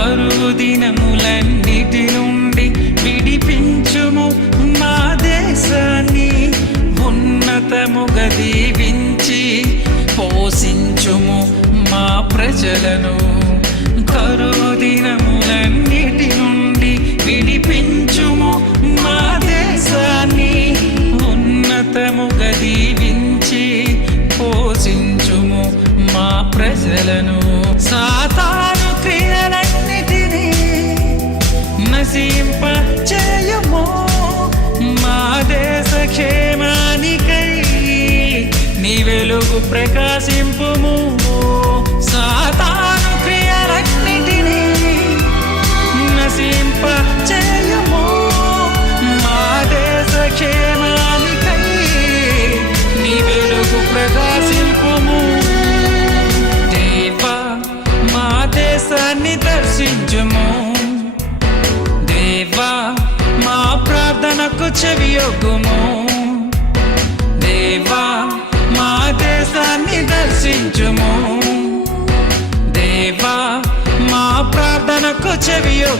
కరువు దినములన్నిటి నుండి విడిపించుము మా దేశాన్ని, ఉన్నతముగా దీవించి పోషించుము మా ప్రజలను. కరువు దినములన్నిటి నుండి విడిపించుము మా దేశాన్ని, ఉన్నతముగా దీవించి పోషించుము మా ప్రజలను. సాతాను క్రియలన్నిటినీ నశింప చేయము, మా దేశ క్షేమానికై నీ వెలుగు ప్రకాశింపుము. సాతాను క్రియలన్నిటినీ నశింప చేయము, మా దేశ క్షేమానికై నీ వెలుగు ప్రకాశింపుము. దేవా మా దేశాన్ని దర్శించుము, దేవా మా ప్రార్థనకు చెవియొగ్గుము. దేవా మా దేశాన్ని దర్శించుము, దేవా మా ప్రార్థనకు చెవియొగ్గుము.